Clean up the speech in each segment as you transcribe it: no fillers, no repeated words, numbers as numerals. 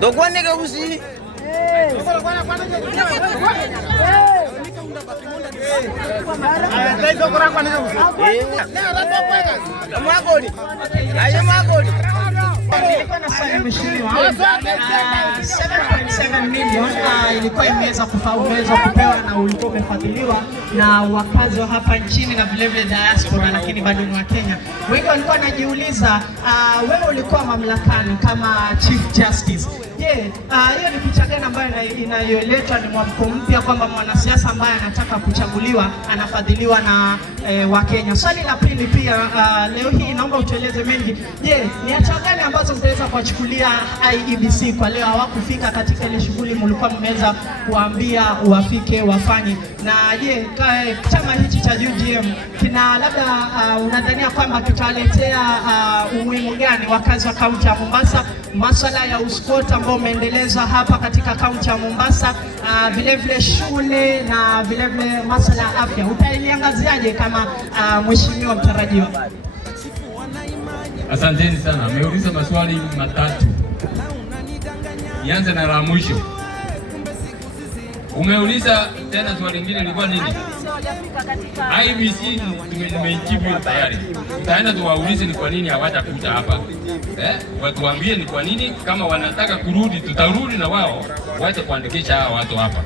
Dogwane ka usi. Nilikuwa na swali mheshimiwa. 7.7 million ilikuwa imeweza kupewa na ulikuwa umefadhiliwa na wakazi wa hapa nchini na vile vile diaspora, lakini bado ni wa Kenya. Wengi walikuwa wanajiuliza wewe ulikuwa mamlakani kama Chief Justice. Je, hiyo ni picha gani ambayo inayoletwa ni mwamko mpya kwamba mwanasiasa ambaye anataka kuchaguliwa anafadhiliwa na wa Kenya? Swali la pili pia leo hii naomba utueleze mengi. Je, ni hatua gani ambazo mtaweza kuwachukulia IEBC kwa leo hawakufika katika ile shughuli mlikuwa mmeweza kuambia wafike wafanye? Na je, chama hichi cha UGM kina labda unadhania kwamba kitawaletea umuhimu gani wakazi wa kaunti ya Mombasa, masuala ya uskota ambao umeendelezwa hapa katika kaunti ya Mombasa, vile vile shule na vile vile masuala ya afya? Utaliangaziaje kama mheshimiwa mtarajiwa? Asanteni sana. Ameuliza maswali matatu. Nianze na la mwisho. Umeuliza tena swali lingine lilikuwa nini? IEBC tumejibu tayari. Tutaenda tuwaulize ni kwa nini hawatakuja hapa. Watuambie ni kwa nini, kama wanataka kurudi tutarudi na wao waje kuandikisha hao watu hapa.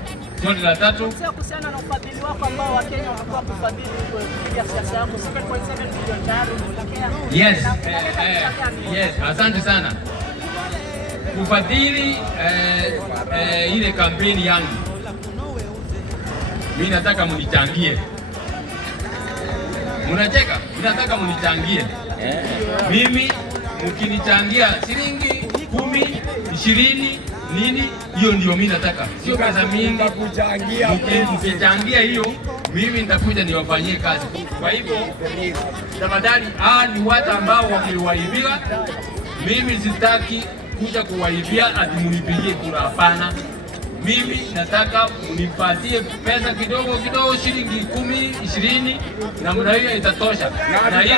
Swali la tatu kuhusiana na ufadhili wako ambao Wakenya wanakuwa kufadhili kupiga siasa yako 7.7 milioni tayari unatokea. Yes, asante sana. Kufadhili ile kampeni yangu, mimi nataka munichangie. Munacheka? Nataka munichangie. Mimi mkinichangia shilingi 10, 20 nini, hiyo ndio mimi nataka. Sio pesa mingi kuchangia. Mkichangia hiyo, mimi nitakuja niwafanyie kazi. Kwa hivyo tafadhali, ni watu ambao wamewaibia. Mimi sitaki kuja kuwaibia ati munipigie kura, hapana. Mimi nataka unipatie pesa kidogo kidogo, shilingi 10, 20, na muda hiyo itatosha. Na ile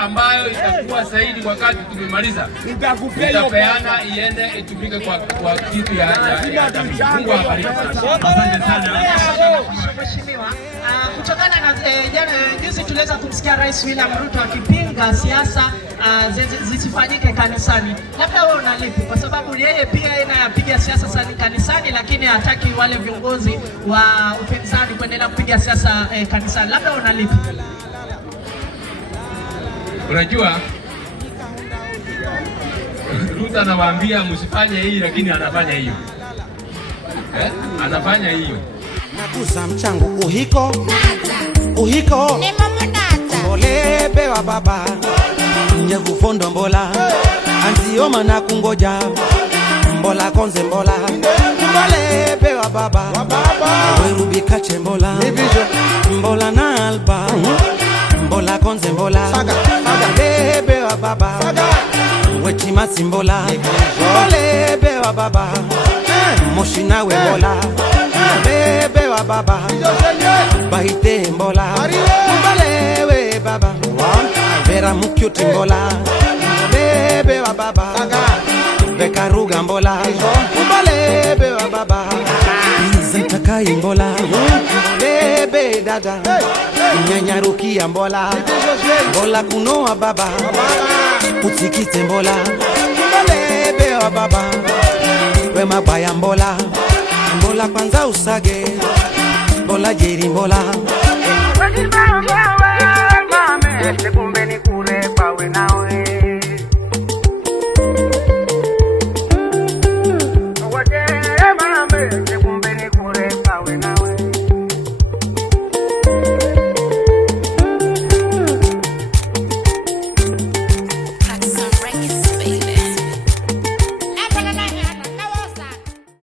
ambayo itakuwa zaidi, wakati tumemaliza nitapeana iende itumike kwa kitu ya jamii. Mungu awabariki. Asante sana. Mheshimiwa, kutokana na juzi tuliweza kumsikia Rais William Ruto akipinga siasa zisifanyike kanisani. Labda wewe unalipi? Kwa sababu yeye pia anapiga siasa kanisani, lakini hataki wale viongozi wa upinzani kuendelea kupiga siasa kanisani. Labda unalipi? Unajua, Ruto anawaambia msifanye hii, lakini anafanya hiyo. Anafanya hiyo. Nakuza mchangu uhiko ni mama nata olebe wa baba nyevu fondo mbola anzioma na kungoja mbola konze mbola olebe wa baba werubi kache mbola mbola na alba mbola konze mbola olebe wa baba wetima simbola olebe wa baba moshi nawe mbola bebe wa baba baite mbola mbalewe baba vera mukyuti mbola bebe wa baba bekaruga mbola mbalewe wa baba izantakai mbola bebe dada nyanyarukia mbola mbola kunoa baba utsikite mbola mbalewe wa baba we mabaya mbola mbola kwanza usage mbola jeri mbola